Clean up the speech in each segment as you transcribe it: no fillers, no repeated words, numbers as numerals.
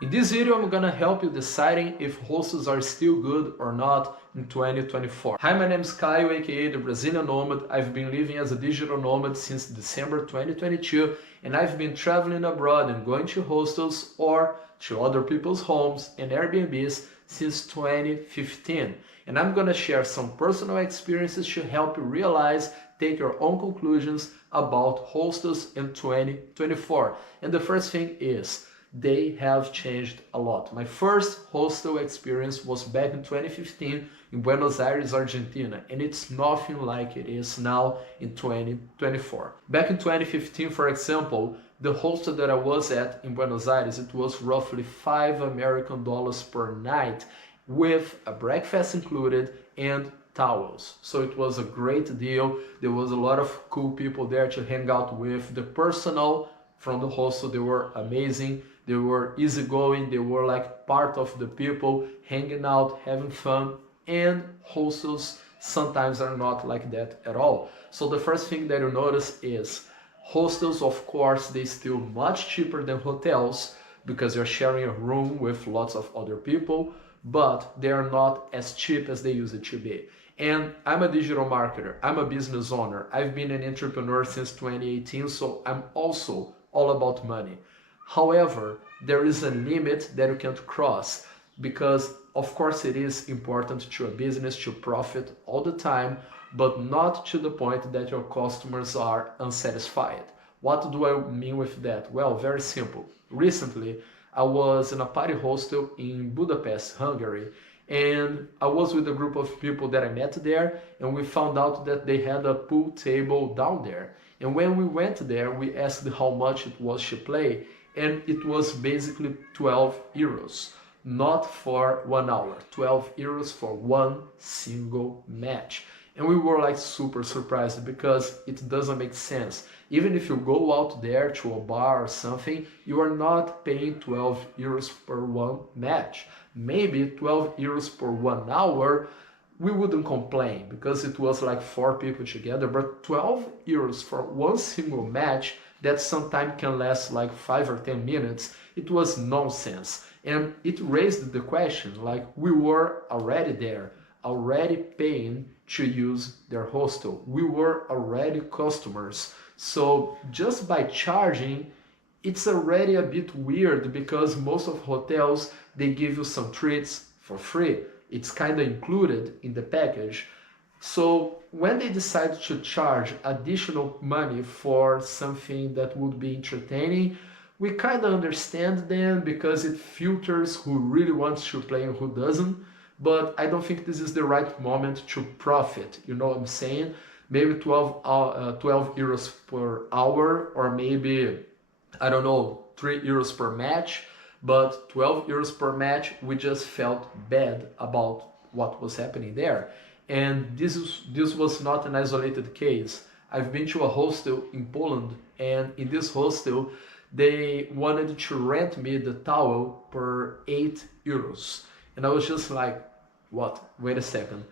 In this video, I'm gonna help you deciding if hostels are still good or not in 2024. Hi, my name is Caio, aka the Brazilian Nomad. I've been living as a digital nomad since December 2022, and I've been traveling abroad and going to hostels or to other people's homes and Airbnbs since 2015. And I'm gonna share some personal experiences to help you realize, take your own conclusions about hostels in 2024. And the first thing is, they have changed a lot. My first hostel experience was back in 2015 in Buenos Aires, Argentina, and it's nothing like it is now in 2024. Back in 2015, for example, the hostel that I was at in Buenos Aires, it was roughly $5 per night with a breakfast included and towels. So it was a great deal. There was a lot of cool people there to hang out with. The personnel from the hostel, they were amazing. They were easygoing. They were like part of the people, hanging out, having fun. And hostels sometimes are not like that at all. So the first thing that you notice is hostels, of course, they still much cheaper than hotels because you're sharing a room with lots of other people, but they are not as cheap as they used to be. And I'm a digital marketer. I'm a business owner. I've been an entrepreneur since 2018, so I'm also all about money. However, there is a limit that you can't cross because, of course, it is important to a business to profit all the time, but not to the point that your customers are unsatisfied. What do I mean with that? Well, very simple. Recently, I was in a party hostel in Budapest, Hungary, and I was with a group of people that I met there, and we found out that they had a pool table down there. And when we went there, we asked how much it was to play, and it was basically 12 euros, not for 1 hour, 12 euros for one single match. And we were like super surprised because it doesn't make sense. Even if you go out there to a bar or something, you are not paying 12 euros per one match. Maybe 12 euros per 1 hour, we wouldn't complain because it was like 4 people together, but 12 euros for one single match that sometimes can last like 5 or 10 minutes, it was nonsense. And it raised the question, like we were already there, already paying to use their hostel. We were already customers. So just by charging, it's already a bit weird because most of hotels, they give you some treats for free. It's kind of included in the package. So when they decide to charge additional money for something that would be entertaining, we kind of understand them because it filters who really wants to play and who doesn't. But I don't think this is the right moment to profit. You know what I'm saying? Maybe 12 euros per hour, or maybe, I don't know, 3 euros per match. But 12 euros per match, we just felt bad about what was happening there. And this was not an isolated case. I've been to a hostel in Poland, and in this hostel, they wanted to rent me the towel per 8 euros. And I was just like, what? Wait a second.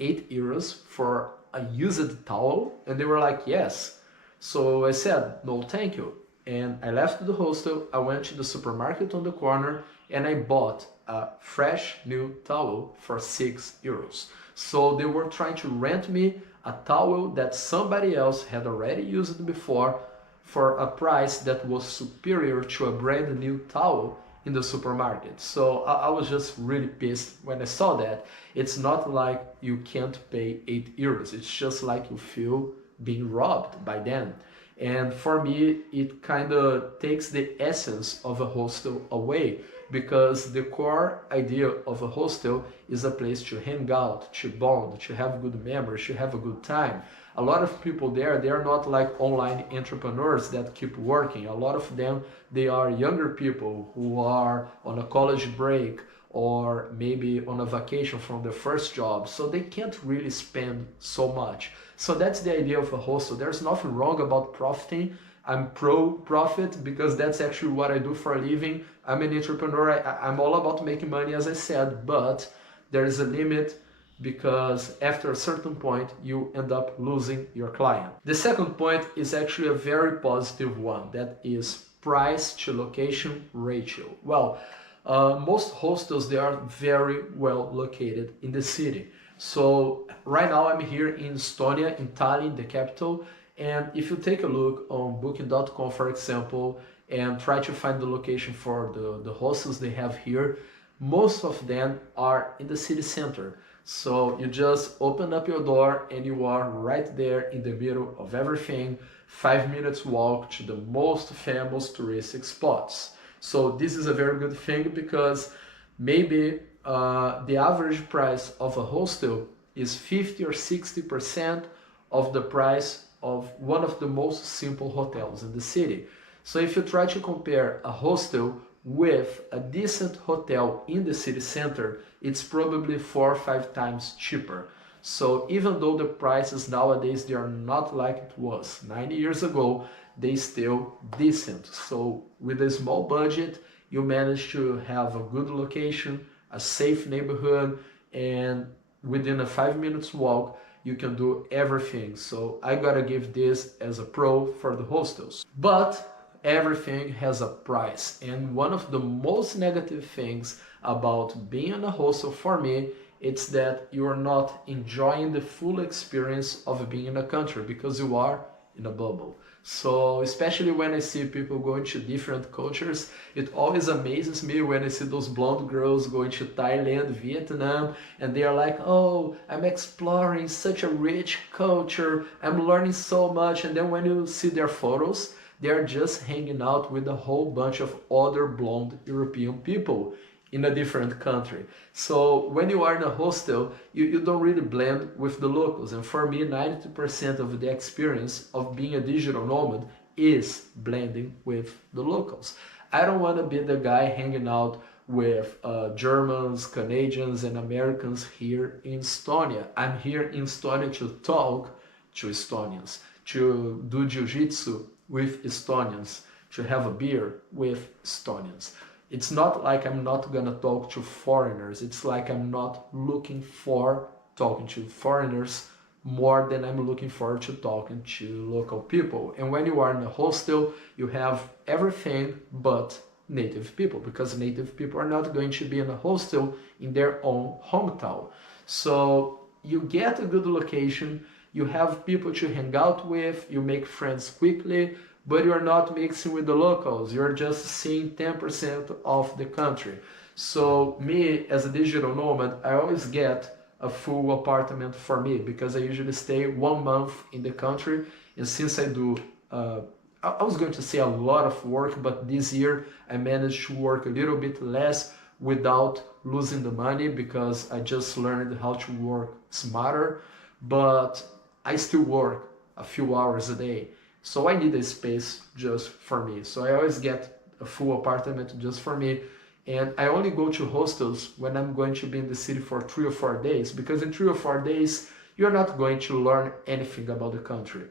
8 euros for a used towel? And they were like, yes. So I said, no, thank you. And I left the hostel, I went to the supermarket on the corner, and I bought a fresh new towel for 6 euros. So they were trying to rent me a towel that somebody else had already used before for a price that was superior to a brand new towel in the supermarket. So I was just really pissed when I saw that. It's not like you can't pay 8 euros, it's just like you feel being robbed by them. And for me, it kind of takes the essence of a hostel away, because the core idea of a hostel is a place to hang out, to bond, to have good memories, to have a good time. A lot of people there, they are not like online entrepreneurs that keep working. A lot of them, they are younger people who are on a college break or maybe on a vacation from their first job, so they can't really spend so much. So that's the idea of a hostel. There's nothing wrong about profiting. I'm pro profit because that's actually what I do for a living. I'm an entrepreneur. I'm all about making money, as I said, but there is a limit because after a certain point you end up losing your client. The second point is actually a very positive one, that is price to location ratio. Well, Most hostels, they are very well located in the city. So right now I'm here in Estonia, in Tallinn, the capital. And if you take a look on booking.com, for example, and try to find the location for the hostels they have here, most of them are in the city center. So you just open up your door and you are right there in the middle of everything, 5 minutes walk to the most famous touristic spots. So this is a very good thing because maybe the average price of a hostel is 50 or 60% of the price of one of the most simple hotels in the city. So if you try to compare a hostel with a decent hotel in the city center, it's probably 4 or 5 times cheaper. So even though the prices nowadays, they are not like it was 90 years ago, they still decent. So with a small budget, you manage to have a good location, a safe neighborhood, and within a 5 minutes walk, you can do everything. So I gotta give this as a pro for the hostels. But everything has a price, and one of the most negative things about being in a hostel for me, it's that you are not enjoying the full experience of being in a country because you are in a bubble. So especially when I see people going to different cultures, it always amazes me when I see those blonde girls going to Thailand, Vietnam, and they are like, oh, I'm exploring such a rich culture, I'm learning so much. And then when you see their photos, they are just hanging out with a whole bunch of other blonde European people in a different country. So when you are in a hostel, you don't really blend with the locals. And for me, 92% of the experience of being a digital nomad is blending with the locals. I don't want to be the guy hanging out with Germans, Canadians, and Americans here in Estonia. I'm here in Estonia to talk to Estonians, to do jiu-jitsu with Estonians, to have a beer with Estonians. It's not like I'm not gonna talk to foreigners. It's like I'm not looking for talking to foreigners more than I'm looking forward to talking to local people. And when you are in a hostel, you have everything but native people, because native people are not going to be in a hostel in their own hometown. So you get a good location, you have people to hang out with, you make friends quickly, but you're not mixing with the locals. You're just seeing 10% of the country. So me, as a digital nomad, I always get a full apartment for me because I usually stay 1 month in the country. And since I do, I was going to say a lot of work, but this year I managed to work a little bit less without losing the money because I just learned how to work smarter. But I still work a few hours a day. So I need a space just for me. So I always get a full apartment just for me. And I only go to hostels when I'm going to be in the city for 3 or 4 days, because in 3 or 4 days, you're not going to learn anything about the country.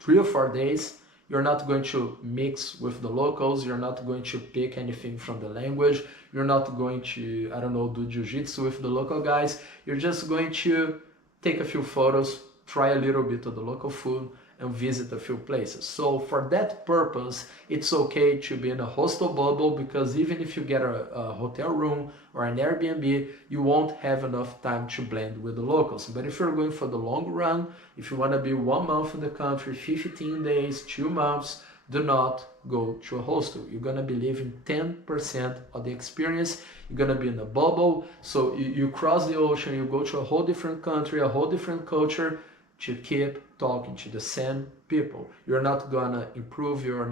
3 or 4 days, you're not going to mix with the locals. You're not going to pick anything from the language. You're not going to, I don't know, do jiu-jitsu with the local guys. You're just going to take a few photos, try a little bit of the local food, and visit a few places. So for that purpose, it's okay to be in a hostel bubble, because even if you get a hotel room or an Airbnb, you won't have enough time to blend with the locals. But if you're going for the long run, if you want to be 1 month in the country, 15 days, 2 months, do not go to a hostel. You're gonna be living 10% of the experience. You're gonna be in a bubble. So you cross the ocean, you go to a whole different country, a whole different culture, to keep talking to the same people. You're not gonna improve your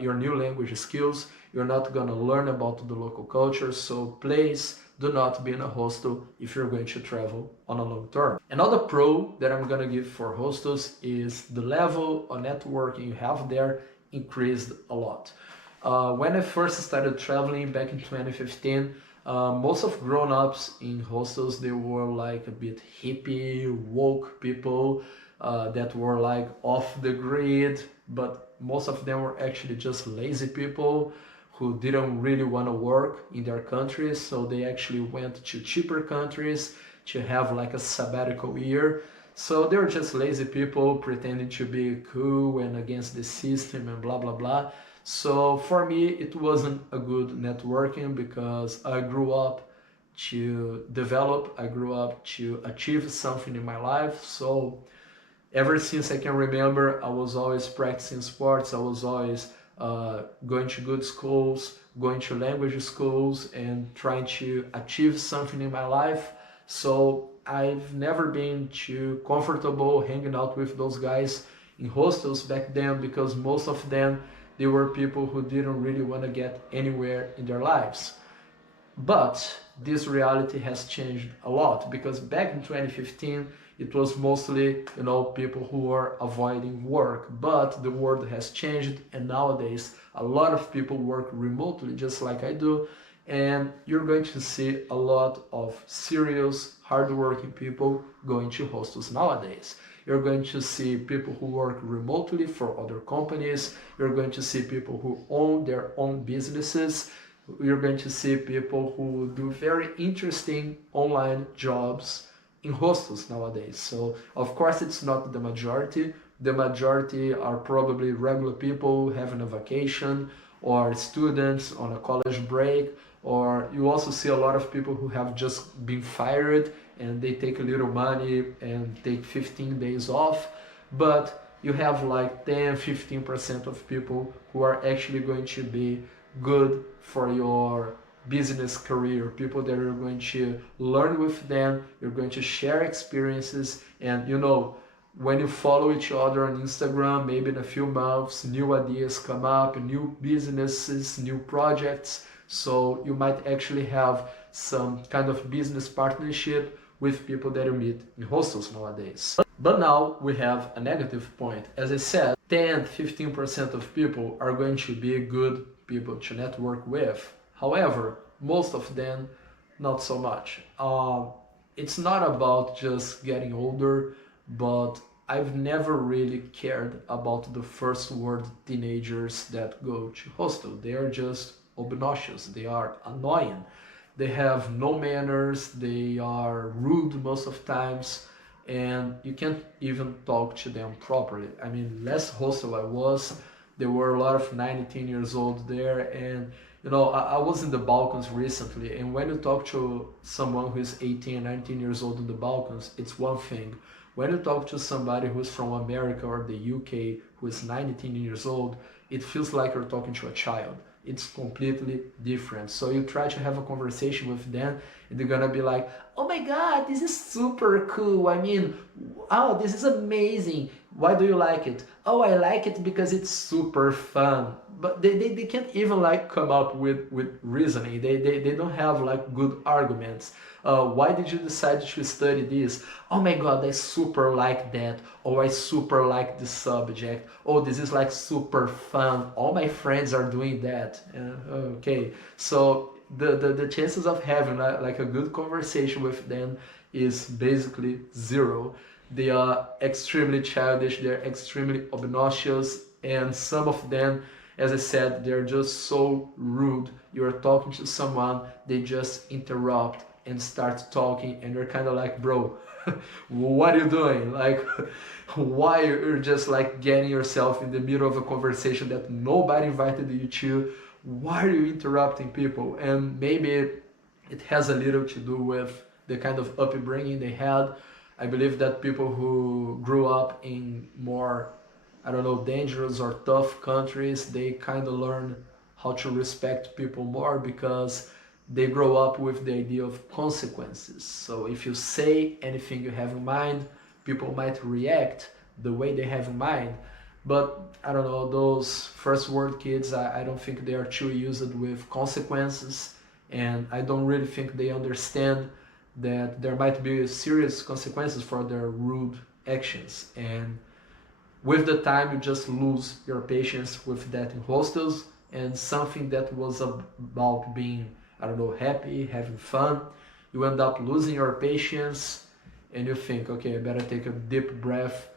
your new language skills. You're not gonna learn about the local culture. So please do not be in a hostel if you're going to travel on a long term. Another pro that I'm gonna give for hostels is the level of networking you have there increased a lot. When I first started traveling back in 2015, most of grown-ups in hostels, they were like a bit hippie, woke people that were like off the grid, but most of them were actually just lazy people who didn't really want to work in their countries, so they actually went to cheaper countries to have like a sabbatical year. So they were just lazy people pretending to be cool and against the system and blah blah blah. So for me, it wasn't a good networking because I grew up to develop, I grew up to achieve something in my life. So ever since I can remember, I was always practicing sports. I was always going to good schools, going to language schools, and trying to achieve something in my life. So I've never been too comfortable hanging out with those guys in hostels back then because most of them they were people who didn't really want to get anywhere in their lives. But this reality has changed a lot because back in 2015 it was mostly, people who were avoiding work. But the world has changed, and nowadays a lot of people work remotely just like I do, and you're going to see a lot of serious hardworking people going to hostels nowadays. You're going to see people who work remotely for other companies. You're going to see people who own their own businesses. You're going to see people who do very interesting online jobs in hostels nowadays. So of course it's not the majority. The majority are probably regular people having a vacation, or students on a college break, or you also see a lot of people who have just been fired and they take a little money and take 15 days off. But you have like 10-15% of people who are actually going to be good for your business career, people that you're going to learn with them, you're going to share experiences, and when you follow each other on Instagram, maybe in a few months, new ideas come up, new businesses, new projects. So you might actually have some kind of business partnership with people that you meet in hostels nowadays. But now we have a negative point. As I said, 10-15% of people are going to be good people to network with. However, most of them, not so much. It's not about just getting older, but I've never really cared about the first world teenagers that go to hostel. They are just obnoxious, they are annoying, they have no manners, they are rude most of times, and you can't even talk to them properly. I mean, last hostel I was, there were a lot of 19 years old there, and I was in the Balkans recently, and when you talk to someone who is 18, 19 years old in the Balkans, it's one thing. When you talk to somebody who's from America or the UK who is 19 years old, it feels like you're talking to a child. It's completely different. So you try to have a conversation with them and they're gonna be like, oh my God, this is super cool. I mean, oh, this is amazing. Why do you like it? Oh, I like it because it's super fun. But they can't even like come up with reasoning. They don't have like good arguments. Why did you decide to study this? Oh my God, I super like that. Oh, I super like this subject. Oh, this is like super fun. All my friends are doing that. Okay, so the chances of having like a good conversation with them is basically zero. They are extremely childish, they're extremely obnoxious, and some of them, as I said, they're just so rude. You're talking to someone, they just interrupt and start talking, and you're kind of like, bro, what are you doing? Like, why you're just like getting yourself in the middle of a conversation that nobody invited you to? Why are you interrupting people? And maybe it has a little to do with the kind of upbringing they had. I believe that people who grew up in more, I don't know, dangerous or tough countries, they kind of learn how to respect people more because they grow up with the idea of consequences. So if you say anything you have in mind, people might react the way they have in mind. But I don't know, those first world kids, I don't think they are too used with consequences, and I don't really think they understand that there might be serious consequences for their rude actions. And with the time you just lose your patience with that in hostels, and something that was about being, I don't know, happy, having fun, you end up losing your patience, and you think, okay, I better take a deep breath,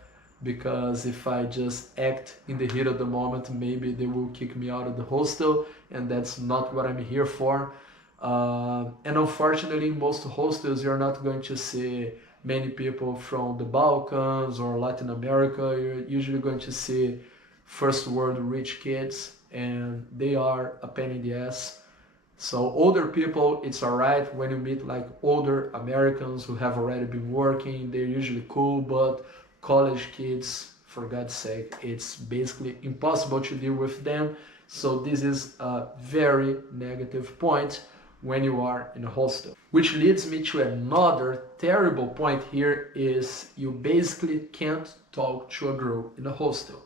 because if I just act in the heat of the moment, maybe they will kick me out of the hostel, and that's not what I'm here for. And unfortunately, in most hostels, you're not going to see many people from the Balkans or Latin America. You're usually going to see first world rich kids, and they are a pain in the ass. So older people, it's alright when you meet like older Americans who have already been working, they're usually cool, but college kids, for God's sake, it's basically impossible to deal with them. So this is a very negative point when you are in a hostel. Which leads me to another terrible point here is you basically can't talk to a girl in a hostel.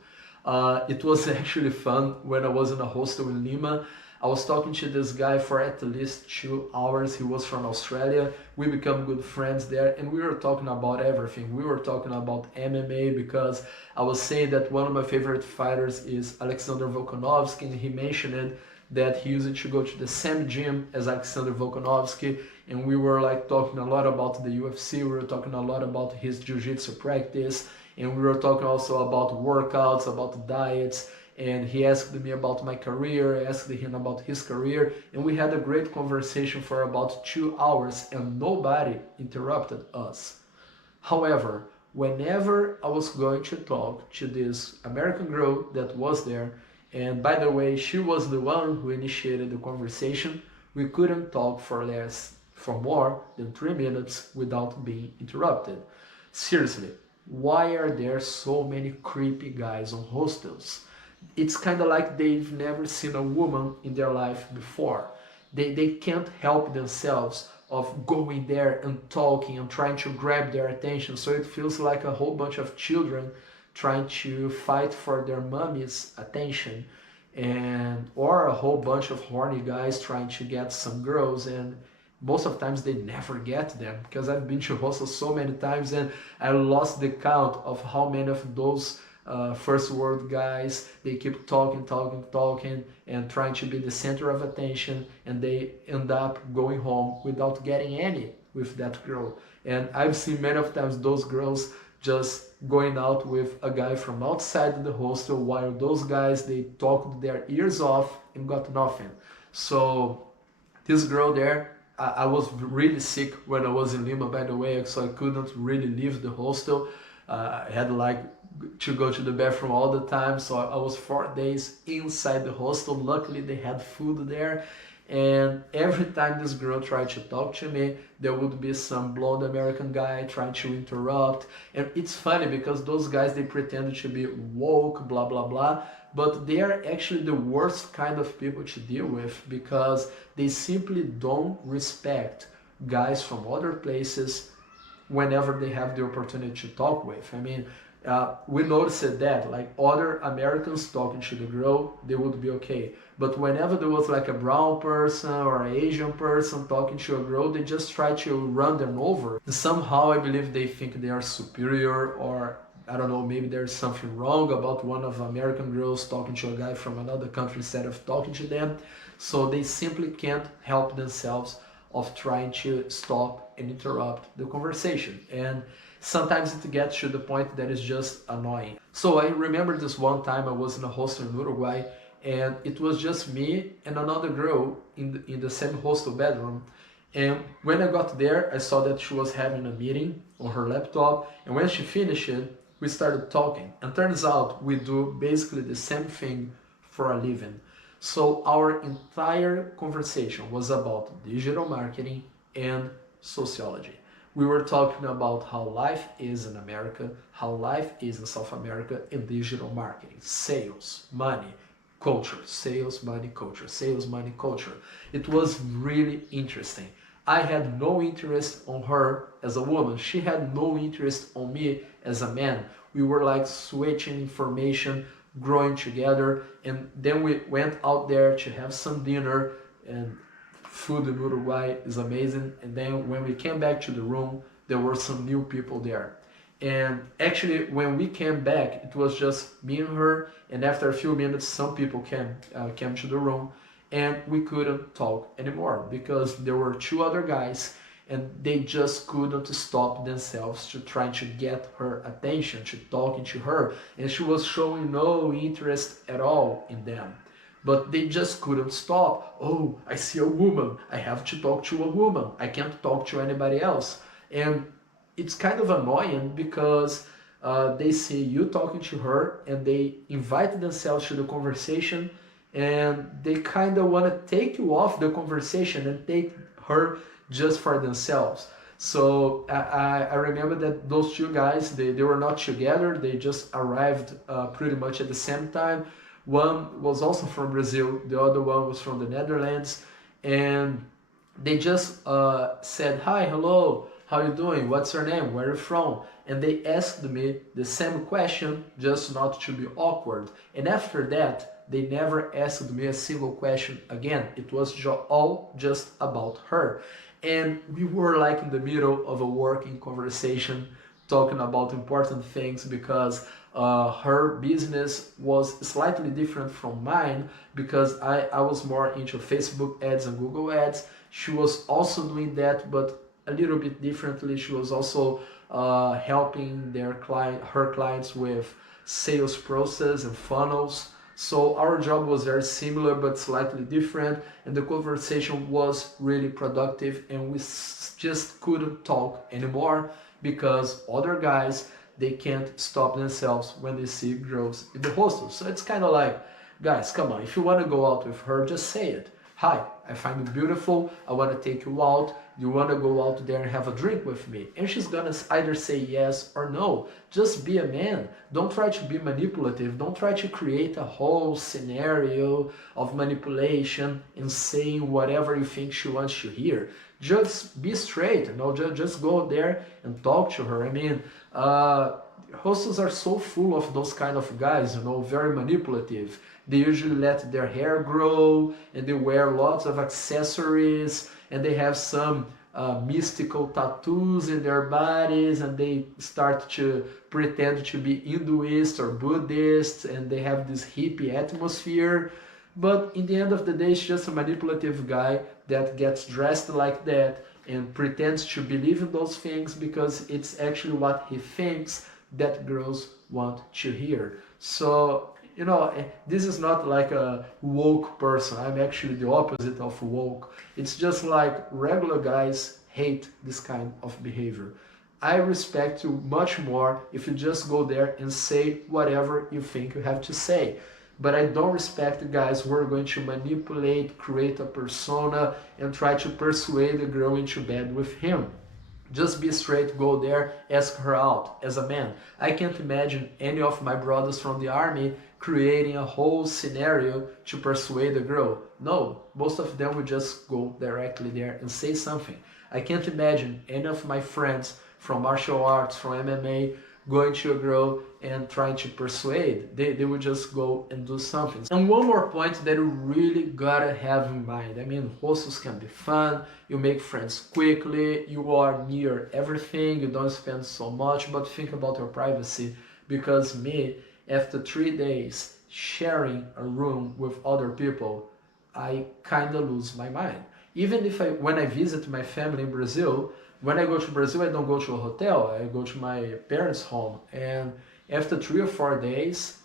It was actually fun when I was in a hostel in Lima. I was talking to this guy for at least 2 hours. He was from Australia. We become good friends there, and we were talking about everything. We were talking about MMA because I was saying that one of my favorite fighters is Alexander Volkanovski, and he mentioned that he used to go to the same gym as Alexander Volkanovski, and we were like talking a lot about the UFC. We were talking a lot about his jiu-jitsu practice, and we were talking also about workouts, about diets. And he asked me about my career, I asked him about his career, and we had a great conversation for about 2 hours and nobody interrupted us. However, whenever I was going to talk to this American girl that was there, and by the way, she was the one who initiated the conversation, we couldn't talk for more than 3 minutes without being interrupted. Seriously, why are there so many creepy guys on hostels? It's kind of like they've never seen a woman in their life before. They can't help themselves of going there and talking and trying to grab their attention. So it feels like a whole bunch of children trying to fight for their mommy's attention, and or a whole bunch of horny guys trying to get some girls, and most of the times they never get them, because I've been to hostels so many times and I lost the count of how many of those first world guys, they keep talking and trying to be the center of attention, and they end up going home without getting any with that girl. And I've seen many of times those girls just going out with a guy from outside the hostel, while those guys, they talked their ears off and got nothing. So this girl there, I was really sick when I was in Lima, by the way, so I couldn't really leave the hostel. I had like to go to the bathroom all the time, so I was 4 days inside the hostel. Luckily they had food there, and every time this girl tried to talk to me, there would be some blonde American guy trying to interrupt. And it's funny because those guys, they pretend to be woke, blah blah blah, but they are actually the worst kind of people to deal with, because they simply don't respect guys from other places whenever they have the opportunity to talk with. I mean, we noticed that like other Americans talking to the girl, they would be okay. But whenever there was like a brown person or an Asian person talking to a girl, they just try to run them over. And somehow I believe they think they are superior, or I don't know, maybe there's something wrong about one of American girls talking to a guy from another country instead of talking to them. So they simply can't help themselves of trying to stop and interrupt the conversation. And sometimes it gets to the point that is just annoying. So I remember this one time I was in a hostel in Uruguay, and it was just me and another girl in the same hostel bedroom. And when I got there, I saw that she was having a meeting on her laptop, and when she finished it, we started talking. And turns out we do basically the same thing for a living. So our entire conversation was about digital marketing and sociology. We were talking about how life is in America, how life is in South America in digital marketing, sales, money, culture, sales, money, culture, sales, money, culture. It was really interesting. I had no interest on her as a woman. She had no interest on me as a man. We were like switching information, growing together, and then we went out there to have some dinner, and food in Uruguay is amazing. And then when we came back to the room, there were some new people there. And actually, when we came back, it was just me and her, and after a few minutes, some people came to the room, and we couldn't talk anymore because there were 2 other guys, and they just couldn't stop themselves to try to get her attention, to talking to her, and she was showing no interest at all in them. But they just couldn't stop. Oh, I see a woman, I have to talk to a woman, I can't talk to anybody else. And it's kind of annoying because they see you talking to her and they invite themselves to the conversation, and they kind of want to take you off the conversation and take her just for themselves. So I remember that those two guys, they were not together, they just arrived pretty much at the same time. One was also from Brazil, the other one was from the Netherlands, and they just said, hi, hello, how you doing, what's your name, where are you from? And they asked me the same question, just not to be awkward. And after that, they never asked me a single question again. It was all just about her. And we were like in the middle of a working conversation, talking about important things, because her business was slightly different from mine, because I was more into Facebook ads and Google ads. She was also doing that, but a little bit differently. She was also helping her clients with sales process and funnels. So our job was very similar but slightly different, and the conversation was really productive, and we just couldn't talk anymore because other guys, they can't stop themselves when they see girls in the hostel. So it's kind of like, guys, come on, if you want to go out with her, just say it. Hi, I find you beautiful, I want to take you out, you want to go out there and have a drink with me? And she's gonna either say yes or no. Just be a man. Don't try to be manipulative. Don't try to create a whole scenario of manipulation and saying whatever you think she wants to hear. Just be straight, you know, just go there and talk to her. I mean, hostels are so full of those kind of guys, you know, very manipulative. They usually let their hair grow, and they wear lots of accessories, and they have some mystical tattoos in their bodies, and they start to pretend to be Hinduist or Buddhist, and they have this hippie atmosphere. But in the end of the day, it's just a manipulative guy that gets dressed like that and pretends to believe in those things because it's actually what he thinks that girls want to hear. So, you know, this is not like a woke person. I'm actually the opposite of woke. It's just like regular guys hate this kind of behavior. I respect you much more if you just go there and say whatever you think you have to say. But I don't respect the guys who are going to manipulate, create a persona, and try to persuade the girl into bed with him. Just be straight, go there, ask her out as a man. I can't imagine any of my brothers from the army creating a whole scenario to persuade a girl. No, most of them will just go directly there and say something. I can't imagine any of my friends from martial arts, from MMA, going to a girl and trying to persuade. They would just go and do something. And one more point that you really gotta have in mind. I mean, hostels can be fun, you make friends quickly, you are near everything, you don't spend so much, but think about your privacy. Because me, after 3 days sharing a room with other people, I kinda lose my mind. Even if when I visit my family in Brazil, when I go to Brazil, I don't go to a hotel, I go to my parents' home. And after 3 or 4 days,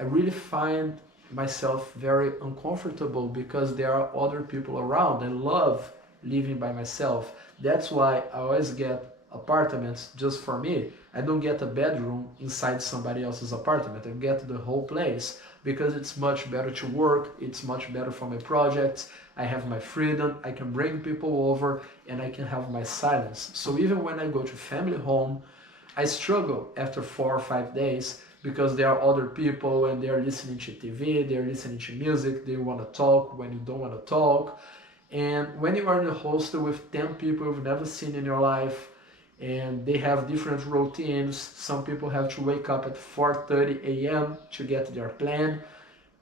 I really find myself very uncomfortable because there are other people around. I love living by myself. That's why I always get apartments just for me. I don't get a bedroom inside somebody else's apartment. I get the whole place because it's much better to work. It's much better for my projects. I have my freedom. I can bring people over and I can have my silence. So even when I go to family home, I struggle after 4 or 5 days because there are other people and they're listening to TV, they're listening to music, they want to talk when you don't want to talk. And when you are in a hostel with 10 people you've never seen in your life, and they have different routines. Some people have to wake up at 4:30 a.m. to get their plan.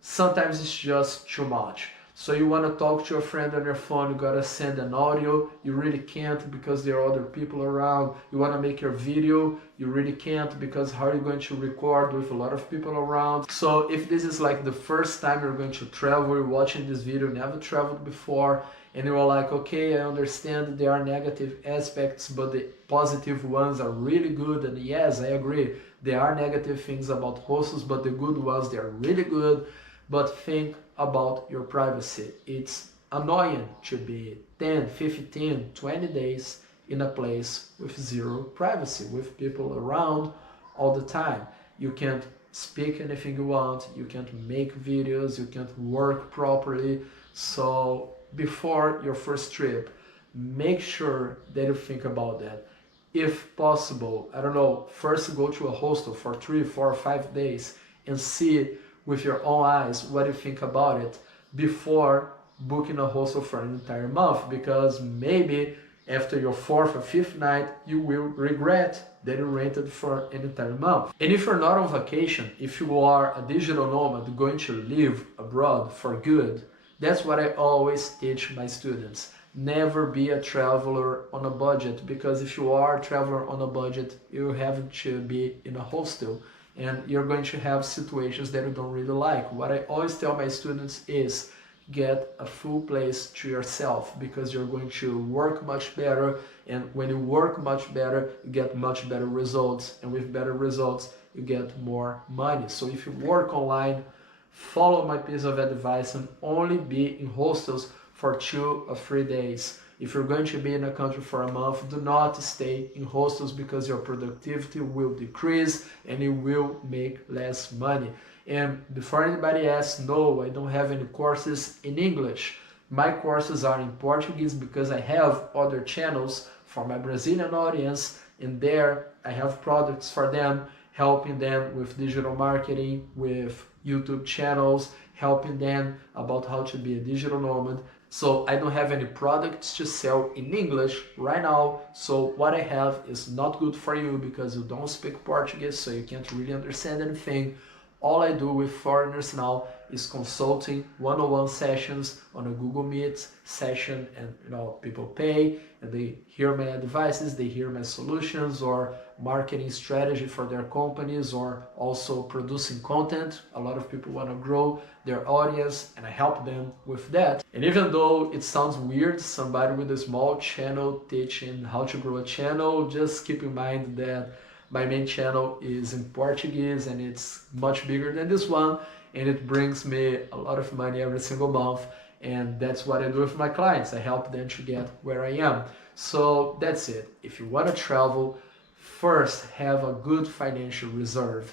Sometimes it's just too much. So you want to talk to a friend on your phone, you gotta send an audio, you really can't because there are other people around. You want to make your video, you really can't because how are you going to record with a lot of people around? So if this is like the first time you're going to travel, you're watching this video, never traveled before, and you're like, okay, I understand there are negative aspects, but the positive ones are really good. And yes, I agree, there are negative things about hostels, but the good ones, they are really good. But think about your privacy. It's annoying to be 10, 15, 20 days in a place with zero privacy, with people around all the time. You can't speak anything you want, you can't make videos, you can't work properly. So before your first trip, make sure that you think about that. If possible, I don't know, first go to a hostel for 3, 4, 5 days and see with your own eyes what you think about it before booking a hostel for an entire month, because maybe after your 4th or 5th night you will regret that you rented for an entire month. And if you're not on vacation, if you are a digital nomad going to live abroad for good, that's what I always teach my students. Never be a traveler on a budget, because if you are a traveler on a budget, you have to be in a hostel and you're going to have situations that you don't really like. What I always tell my students is get a full place to yourself, because you're going to work much better, and when you work much better you get much better results, and with better results you get more money. So if you work online, follow my piece of advice and only be in hostels for 2 or 3 days. If you're going to be in a country for a month, do not stay in hostels, because your productivity will decrease and you will make less money. And before anybody asks, no, I don't have any courses in English. My courses are in Portuguese because I have other channels for my Brazilian audience, and there I have products for them, helping them with digital marketing, with YouTube channels, helping them about how to be a digital nomad. So I don't have any products to sell in English right now. So what I have is not good for you, because you don't speak Portuguese, so you can't really understand anything. All I do with foreigners now is consulting, one-on-one sessions on a Google Meet session, and people pay and they hear my advices, they hear my solutions or marketing strategy for their companies, or also producing content. A lot of people want to grow their audience and I help them with that. And even though it sounds weird, somebody with a small channel teaching how to grow a channel, just keep in mind that my main channel is in Portuguese and it's much bigger than this one, and it brings me a lot of money every single month, and that's what I do with my clients. I help them to get where I am. So that's it. If you want to travel, first have a good financial reserve,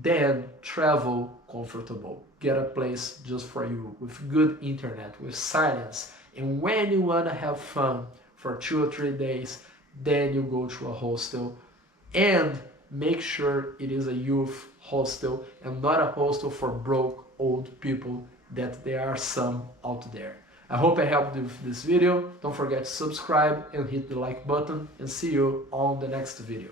then travel comfortable. Get a place just for you with good internet, with silence, and when you want to have fun for 2 or 3 days, then you go to a hostel. And make sure it is a youth hostel and not a hostel for broke old people, that there are some out there. I hope I helped you with this video. Don't forget to subscribe and hit the like button, and see you on the next video.